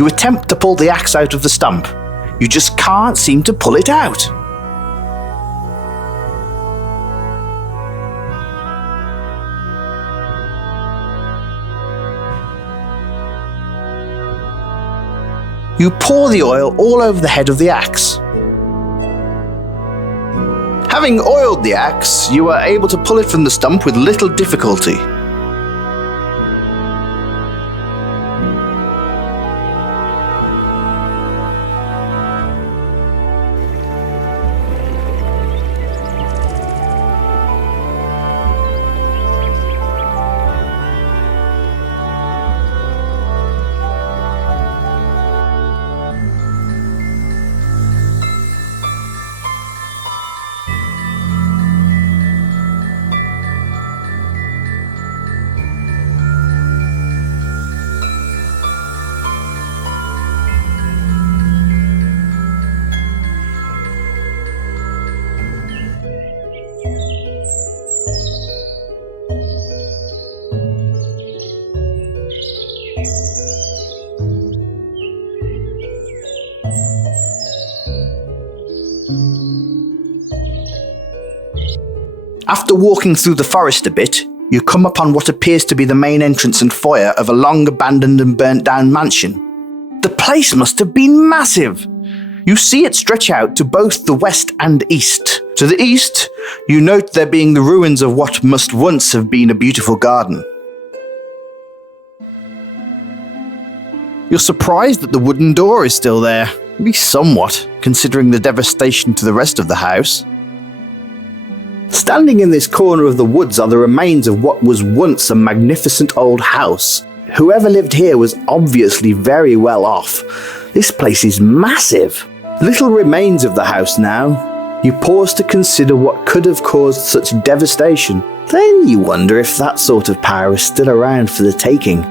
You attempt to pull the axe out of the stump. You just can't seem to pull it out. You pour the oil all over the head of the axe. Having oiled the axe, you are able to pull it from the stump with little difficulty. After walking through the forest a bit, you come upon what appears to be the main entrance and foyer of a long abandoned and burnt down mansion. The place must have been massive. You see it stretch out to both the west and east. To the east, you note there being the ruins of what must once have been a beautiful garden. You're surprised that the wooden door is still there, at least somewhat, considering the devastation to the rest of the house. Standing in this corner of the woods are the remains of what was once a magnificent old house. Whoever lived here was obviously very well off. This place is massive. Little remains of the house now. You pause to consider what could have caused such devastation. Then you wonder if that sort of power is still around for the taking.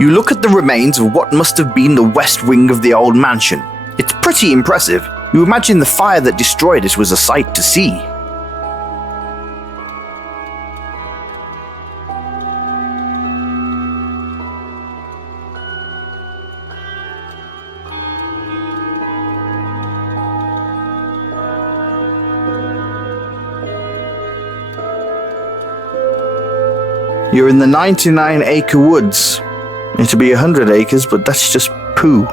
You look at the remains of what must have been the west wing of the old mansion. It's pretty impressive. You imagine the fire that destroyed it was a sight to see. You're in the 99-acre woods. It'll be 100 acres, but that's just poo.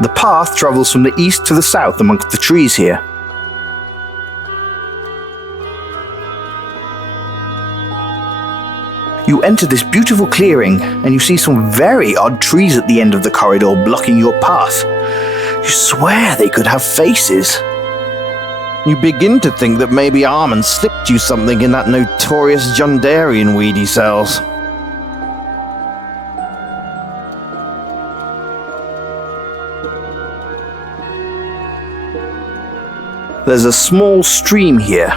The path travels from the east to the south amongst the trees here. You enter this beautiful clearing and you see some very odd trees at the end of the corridor blocking your path. You swear they could have faces. You begin to think that maybe Armand slipped you something in that notorious Jundarian weed he sells. There's a small stream here.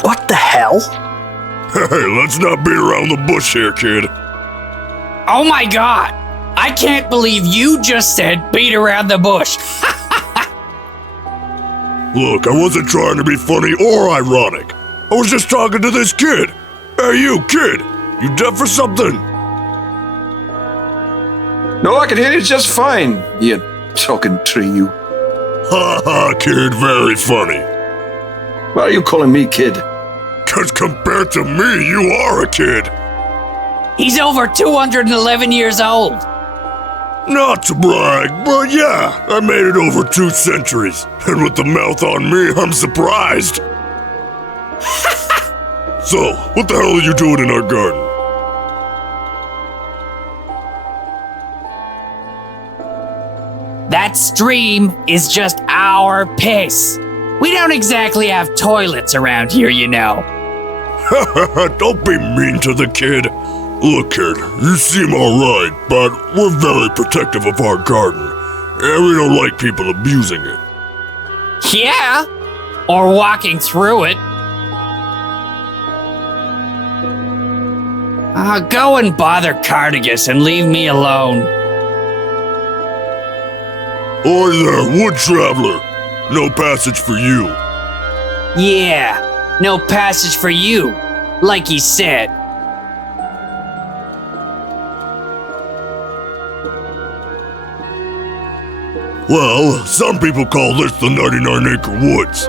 What the hell? Hey, let's not beat around the bush here, kid. Oh my god! I can't believe you just said beat around the bush. Look, I wasn't trying to be funny or ironic. I was just talking to this kid. Hey, you kid! You deaf or something? No, I can hear you just fine, you talking tree, you. Ha ha, kid, very funny. Why are you calling me kid? 'Cause compared to me, you are a kid. He's over 211 years old. Not to brag, but yeah, I made it over 2 centuries. And with the mouth on me, I'm surprised. So, what the hell are you doing in our garden? That stream is just our piss. We don't exactly have toilets around here, you know. Don't be mean to the kid. Look, kid, you seem alright, but we're very protective of our garden, and we don't like people abusing it. Yeah, or walking through it. Go and bother Cardigus and leave me alone. Oi there, wood traveler. No passage for you. Yeah, no passage for you, like he said. Well, some people call this the 99-acre woods.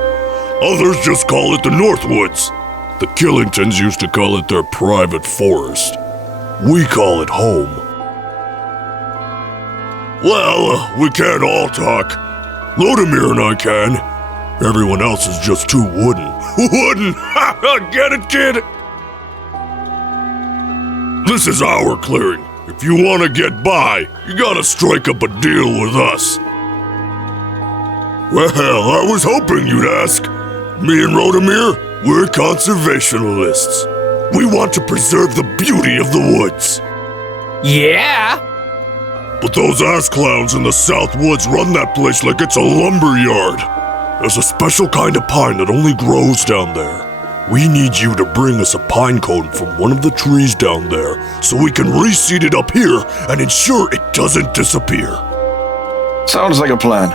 Others just call it the North Woods. The Killingtons used to call it their private forest. We call it home. Well, we can't all talk. Lodimir and I can. Everyone else is just too wooden. Wooden! Get it, kid? This is our clearing. If you want to get by, you gotta strike up a deal with us. Well, I was hoping you'd ask. Me and Lodimir, we're conservationists. We want to preserve the beauty of the woods. Yeah? But those ass clowns in the South Woods run that place like it's a lumber yard. There's a special kind of pine that only grows down there. We need you to bring us a pine cone from one of the trees down there so we can reseed it up here and ensure it doesn't disappear. Sounds like a plan.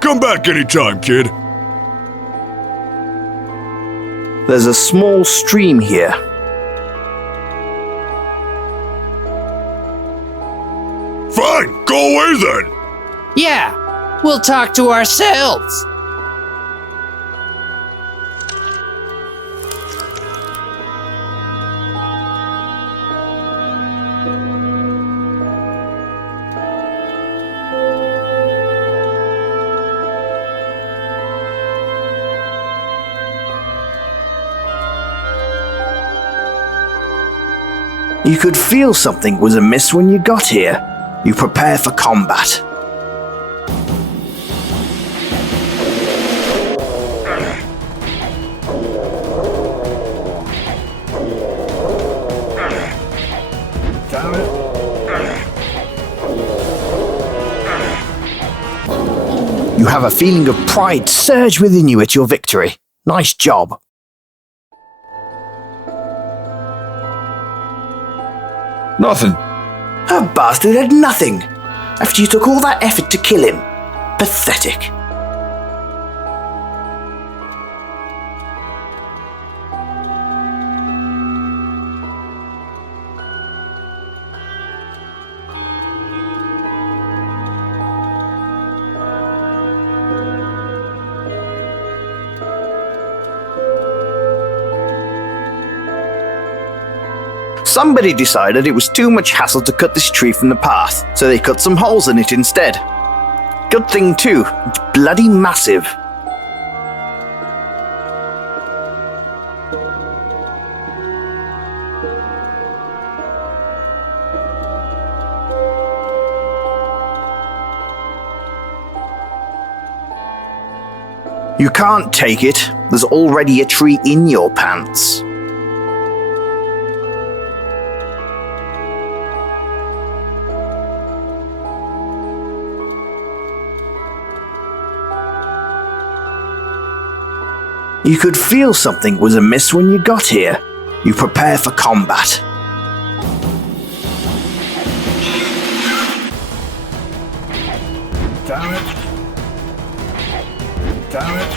Come back anytime, kid. There's a small stream here. Fine, go away then. Yeah, we'll talk to ourselves. You could feel something was amiss when you got here. You prepare for combat. You have a feeling of pride surge within you at your victory. Nice job. Nothing. That bastard had nothing. After you took all that effort to kill him. Pathetic. Somebody decided it was too much hassle to cut this tree from the path, so they cut some holes in it instead. Good thing too, it's bloody massive. You can't take it, there's already a tree in your pants. You could feel something was amiss when you got here. You prepare for combat. Damn it. Damn it.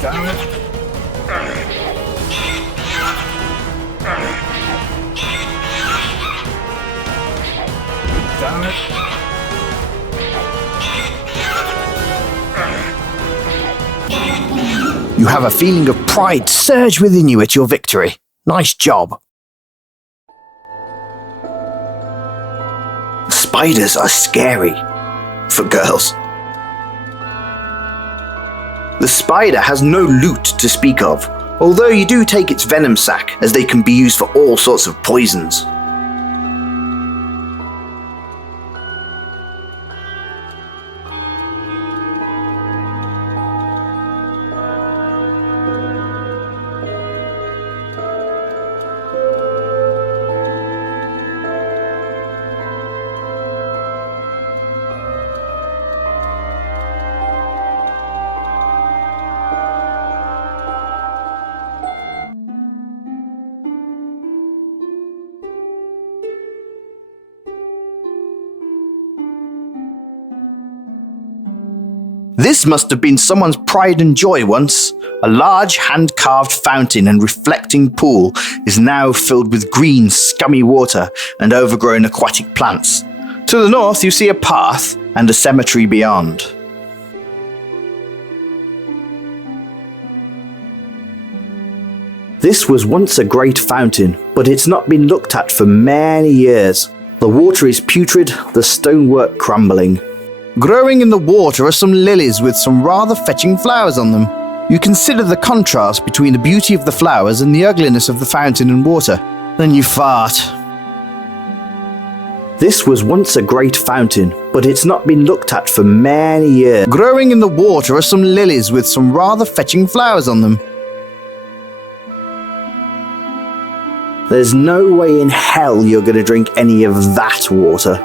Damn it. Damn it. You have a feeling of pride surge within you at your victory. Nice job. Spiders are scary. For girls. The spider has no loot to speak of, although you do take its venom sac, as they can be used for all sorts of poisons. This must have been someone's pride and joy once. A large hand-carved fountain and reflecting pool is now filled with green, scummy water and overgrown aquatic plants. To the north you see a path and a cemetery beyond. This was once a great fountain, but it's not been looked at for many years. The water is putrid, the stonework crumbling. Growing in the water are some lilies with some rather fetching flowers on them. You consider the contrast between the beauty of the flowers and the ugliness of the fountain and water. Then you fart. This was once a great fountain, but it's not been looked at for many years. Growing in the water are some lilies with some rather fetching flowers on them. There's no way in hell you're going to drink any of that water.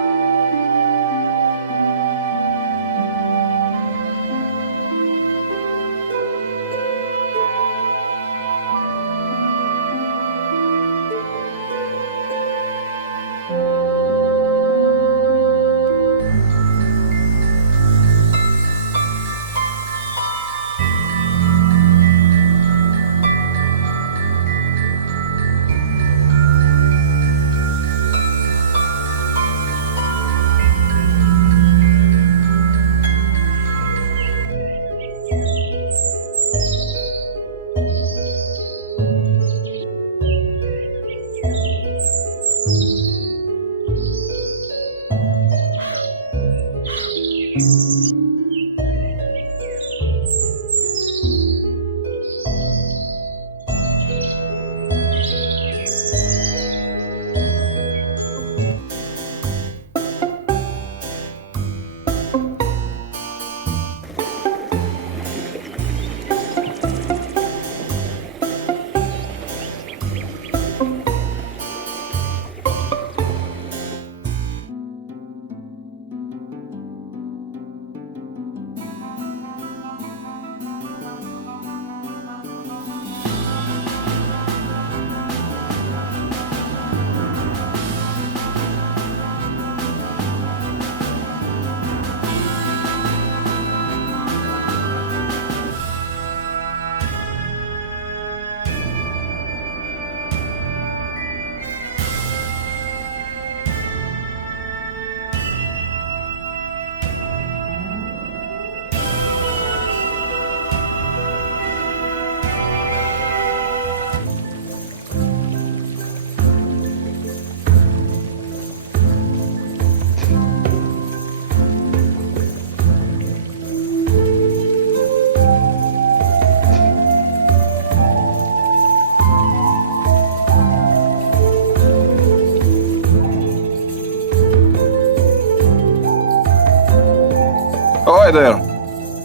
Ahoy there.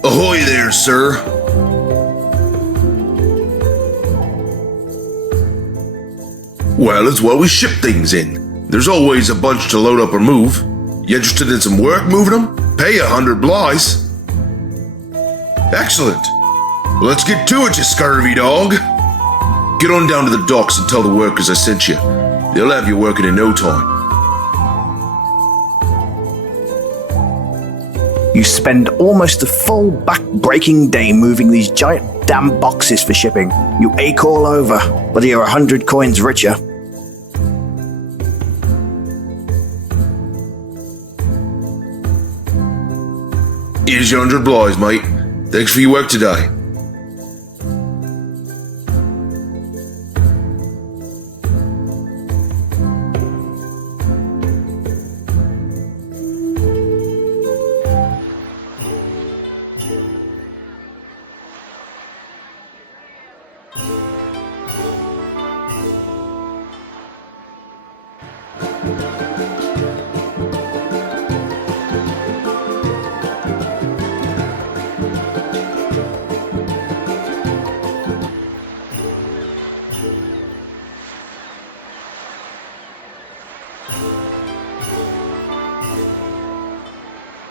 Ahoy there, sir. Well, it's where we ship things in. There's always a bunch to load up or move. You interested in some work moving them? Pay 100 blighs. Excellent. Well, let's get to it, you scurvy dog. Get on down to the docks and tell the workers I sent you. They'll have you working in no time. You spend almost a full back-breaking day moving these giant damn boxes for shipping. You ache all over, but you're 100 coins richer. Here's your 100 blighs, mate. Thanks for your work today.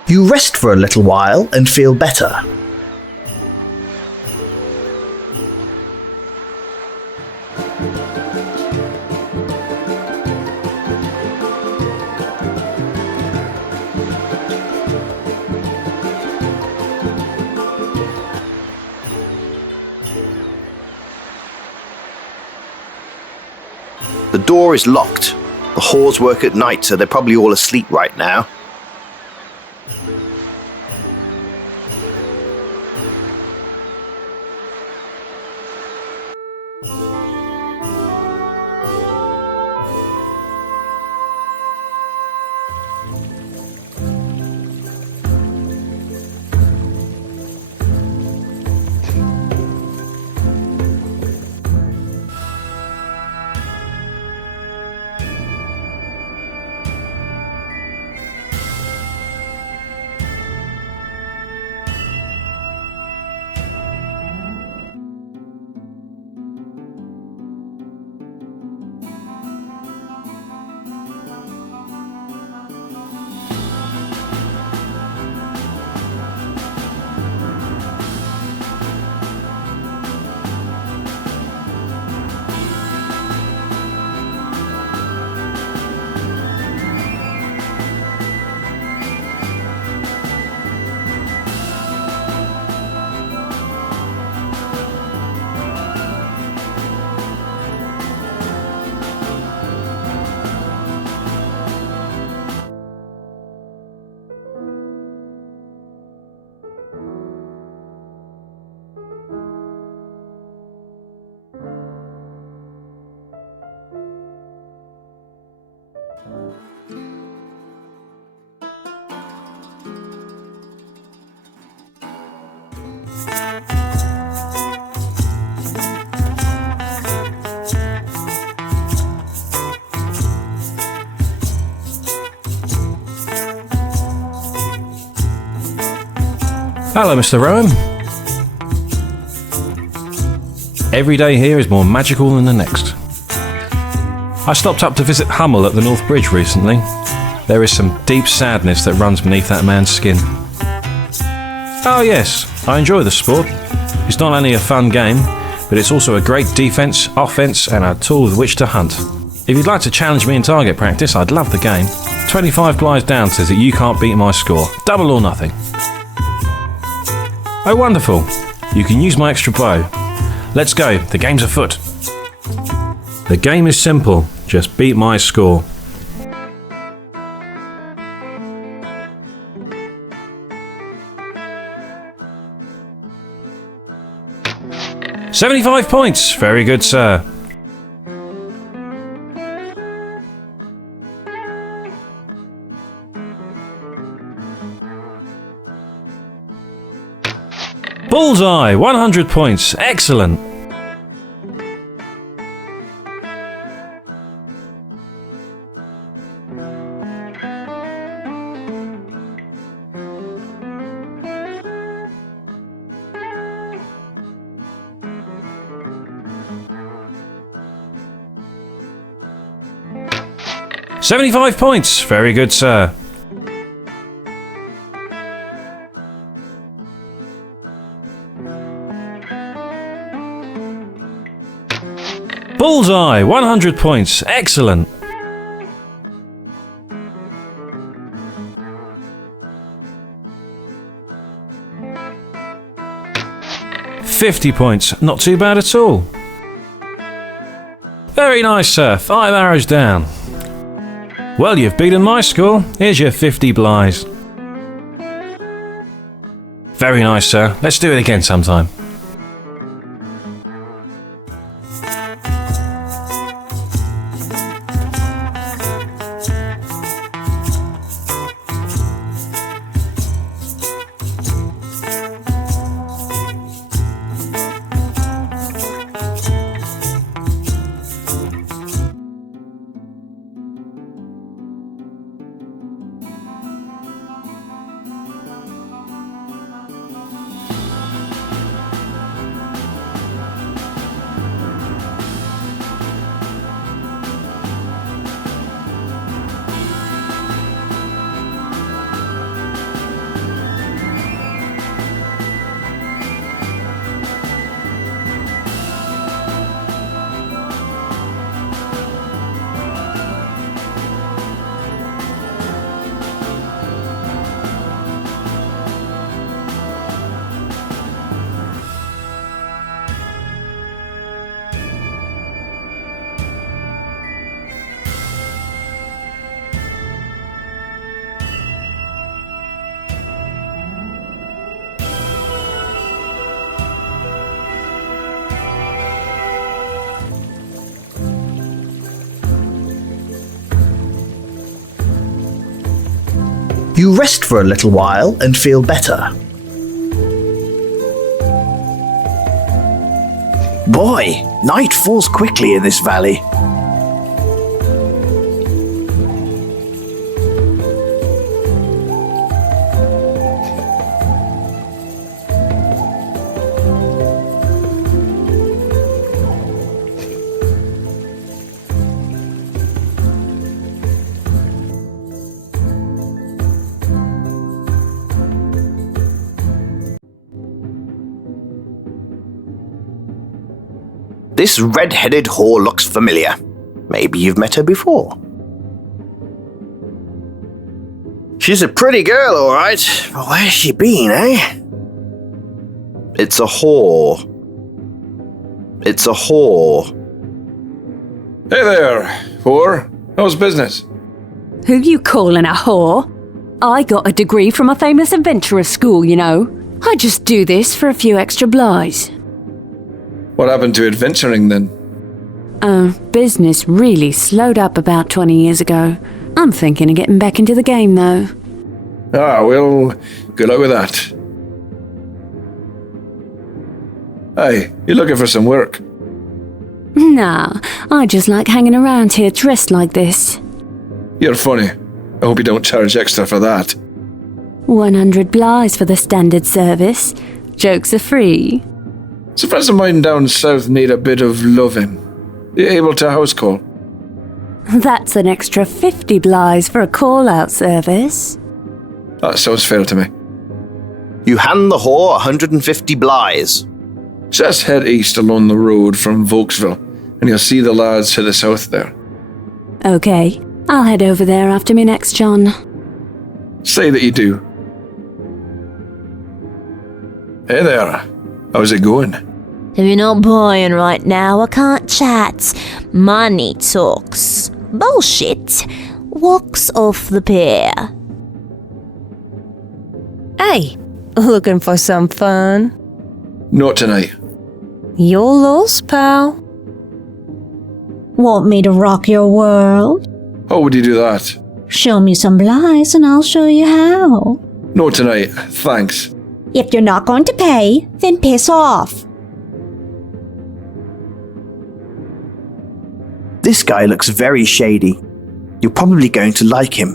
You rest for a little while and feel better. The door is locked. The whores work at night, so they're probably all asleep right now. Hello, Mr. Rowan. Every day here is more magical than the next. I stopped up to visit Hummel at the North Bridge recently. There is some deep sadness that runs beneath that man's skin. Oh yes, I enjoy the sport. It's not only a fun game, but it's also a great defence, offence and a tool with which to hunt. If you'd like to challenge me in target practice, I'd love the game. 25 glides down says that you can't beat my score. Double or nothing. Oh wonderful, you can use my extra bow. Let's go, the game's afoot. The game is simple, just beat my score. "75 points, very good sir." Bullseye, 100 points, excellent. "75 points, very good sir." Bullseye, 100 points, excellent. "50 points, not too bad at all. Very nice sir, 5 arrows down. Well, you've beaten my score, here's your 50 blighs. Very nice sir, let's do it again sometime. You rest for a little while and feel better. Boy, night falls quickly in this valley. This red-headed whore looks familiar. Maybe you've met her before. She's a pretty girl, all right. But where's she been, eh? It's a whore. It's a whore. Hey there, whore. How's business? Who you calling a whore? I got a degree from a famous adventurer's school, you know. I just do this for a few extra blighs. What happened to adventuring then? Business really slowed up about 20 years ago. I'm thinking of getting back into the game, though. Ah, well, good luck with that. Hey, you looking for some work? Nah, I just like hanging around here dressed like this. You're funny. I hope you don't charge extra for that. 100 blighs for the standard service. Jokes are free. Some friends of mine down south need a bit of loving. You able to house call? That's an extra 50 blighs for a call-out service. That sounds fair to me. You hand the whore 150 blighs. Just head east along the road from Volksville, and you'll see the lads to the south there. Okay, I'll head over there after me next, John. Say that you do. Hey there. How's it going? If you're not buying right now, I can't chat. Money talks. Bullshit walks off the pier. Hey, looking for some fun? Not tonight. You're lost, pal. Want me to rock your world? How would you do that? Show me some blighs and I'll show you how. Not tonight, thanks. If you're not going to pay, then piss off. This guy looks very shady. You're probably going to like him.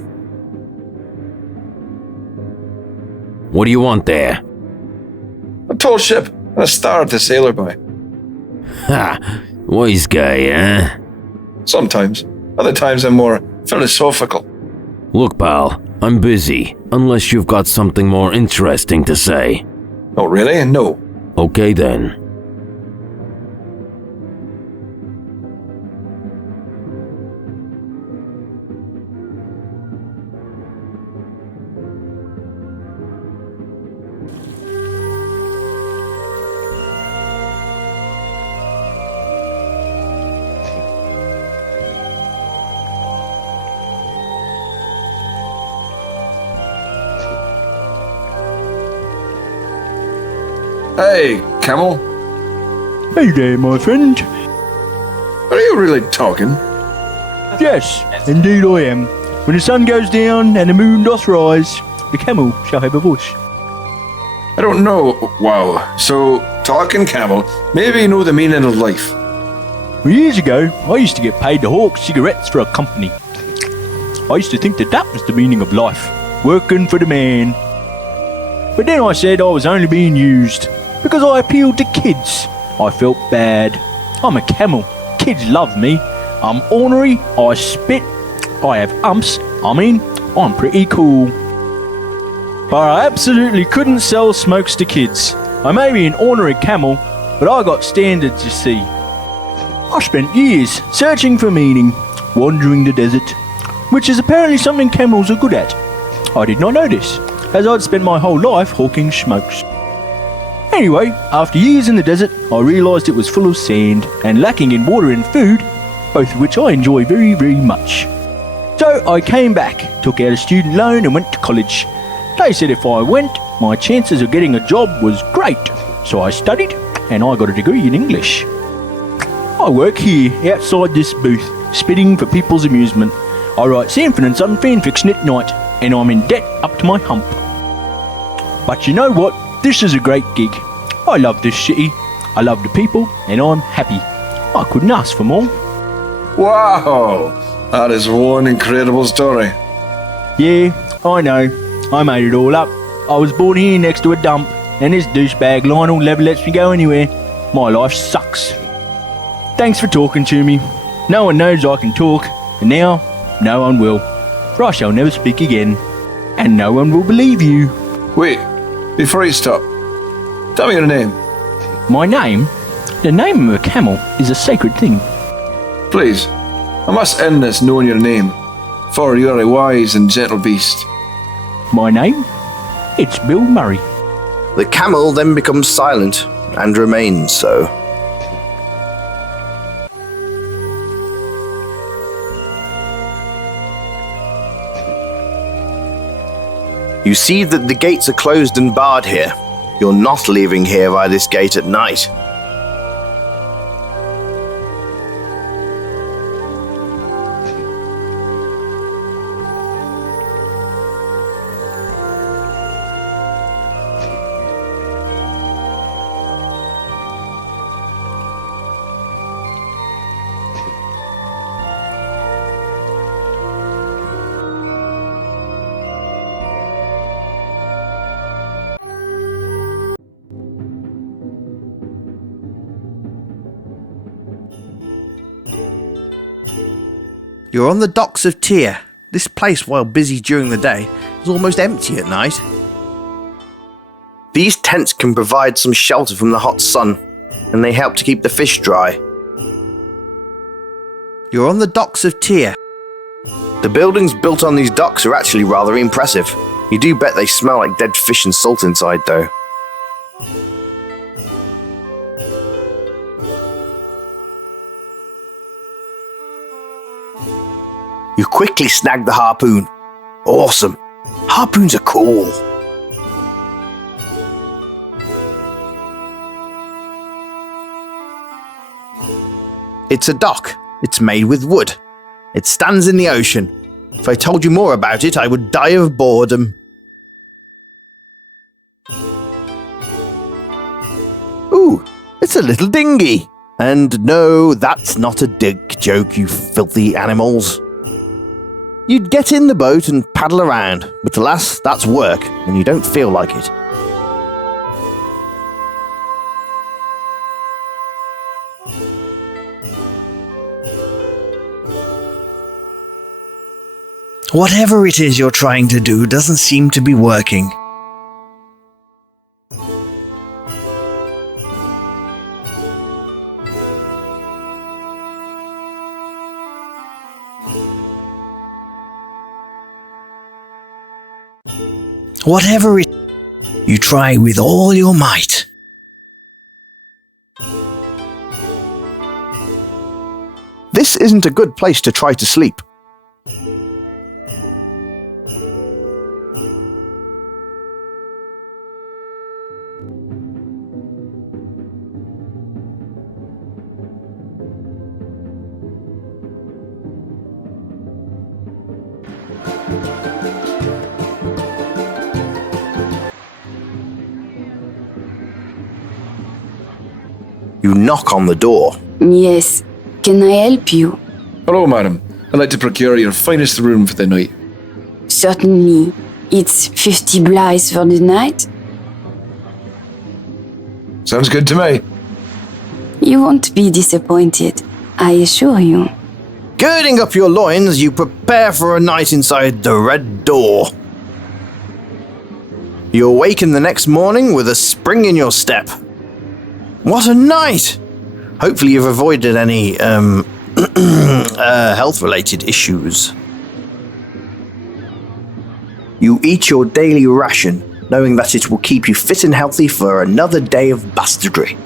What do you want there? A tall ship and a star to sailor by. Ha! Wise guy, eh? Sometimes. Other times I'm more philosophical. Look, pal, I'm busy, unless you've got something more interesting to say. Oh, really? No. Okay then. Hey, Camel. Hey there, my friend. Are you really talking? Yes, indeed I am. When the sun goes down and the moon doth rise, the camel shall have a voice. I don't know. Wow. So, talking camel, maybe you know the meaning of life. Well, years ago, I used to get paid to hawk cigarettes for a company. I used to think that that was the meaning of life, working for the man. But then I said I was only being used because I appealed to kids. I felt bad. I'm a camel. Kids love me. I'm ornery. I spit. I have umps. I'm pretty cool. But I absolutely couldn't sell smokes to kids. I may be an ornery camel, but I got standards, you see. I spent years searching for meaning, wandering the desert, which is apparently something camels are good at. I did not know this, as I'd spent my whole life hawking smokes. Anyway, after years in the desert, I realised it was full of sand and lacking in water and food, both of which I enjoy very, very much. So I came back, took out a student loan and went to college. They said if I went, my chances of getting a job was great. So I studied and I got a degree in English. I work here, outside this booth, spitting for people's amusement. I write Sanford and Son fan fiction at night, and I'm in debt up to my hump. But you know what? This is a great gig. I love this city, I love the people, and I'm happy. I couldn't ask for more. Wow! That is one incredible story. Yeah, I know. I made it all up. I was born here next to a dump, and this douchebag Lionel never lets me go anywhere. My life sucks. Thanks for talking to me. No one knows I can talk, and now no one will. For I shall never speak again, and no one will believe you. Wait, before you stop, tell me your name. My name? The name of a camel is a sacred thing. Please, I must end this knowing your name, for you are a wise and gentle beast. My name? It's Bill Murray. The camel then becomes silent and remains so. You see that the gates are closed and barred here. You're not leaving here by this gate at night. You're on the docks of Tyr. This place, while busy during the day, is almost empty at night. These tents can provide some shelter from the hot sun, and they help to keep the fish dry. You're on the docks of Tyr. The buildings built on these docks are actually rather impressive. You do bet they smell like dead fish and salt inside, though. You quickly snag the harpoon. Awesome. Harpoons are cool. It's a dock. It's made with wood. It stands in the ocean. If I told you more about it, I would die of boredom. Ooh, it's a little dinghy. And no, that's not a dick joke, you filthy animals. You'd get in the boat and paddle around, but alas, that's work, and you don't feel like it. Whatever it is you're trying to do doesn't seem to be working. Whatever it you try with all your might. This isn't a good place to try to sleep. You knock on the door. Yes. Can I help you? Hello, madam. I'd like to procure your finest room for the night. Certainly. It's 50 blythes for the night. Sounds good to me. You won't be disappointed, I assure you. Girding up your loins, you prepare for a night inside the Red Door. You awaken the next morning with a spring in your step. What a night! Hopefully you've avoided any, health-related issues. You eat your daily ration, knowing that it will keep you fit and healthy for another day of bastardry.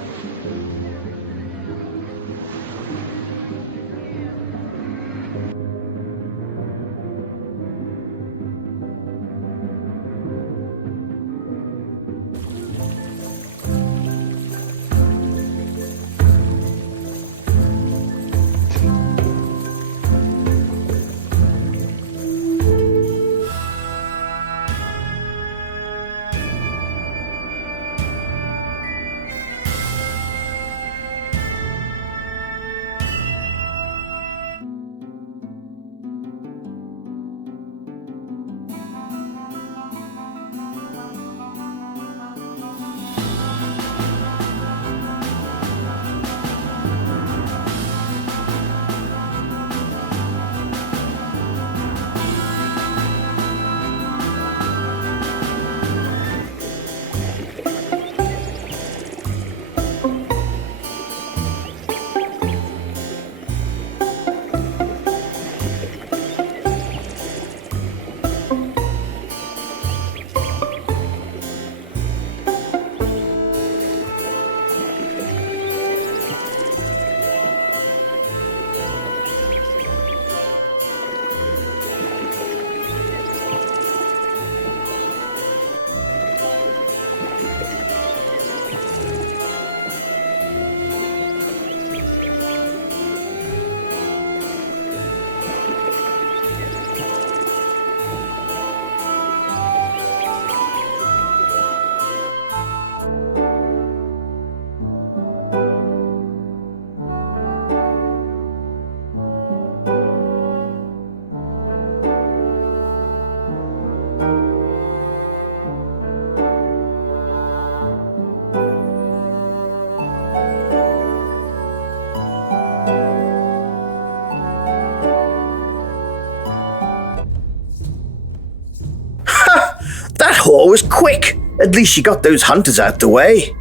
was quick. At least you got those hunters out the way.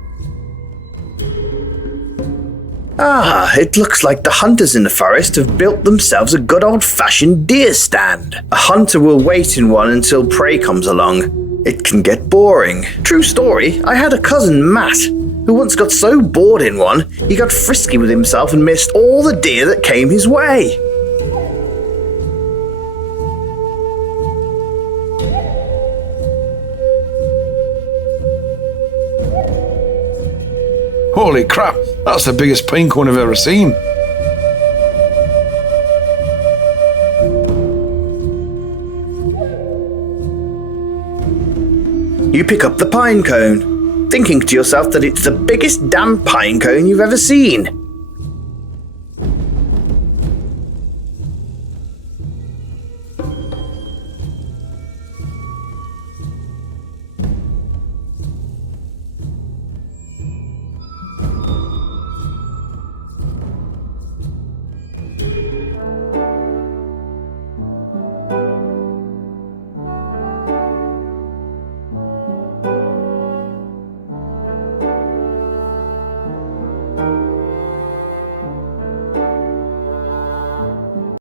Ah, it looks like the hunters in the forest have built themselves a good old-fashioned deer stand. A hunter will wait in one until prey comes along. It can get boring. True story, I had a cousin, Matt, who once got so bored in one, he got frisky with himself and missed all the deer that came his way. Holy crap, that's the biggest pine cone I've ever seen. You pick up the pine cone, thinking to yourself that it's the biggest damn pine cone you've ever seen.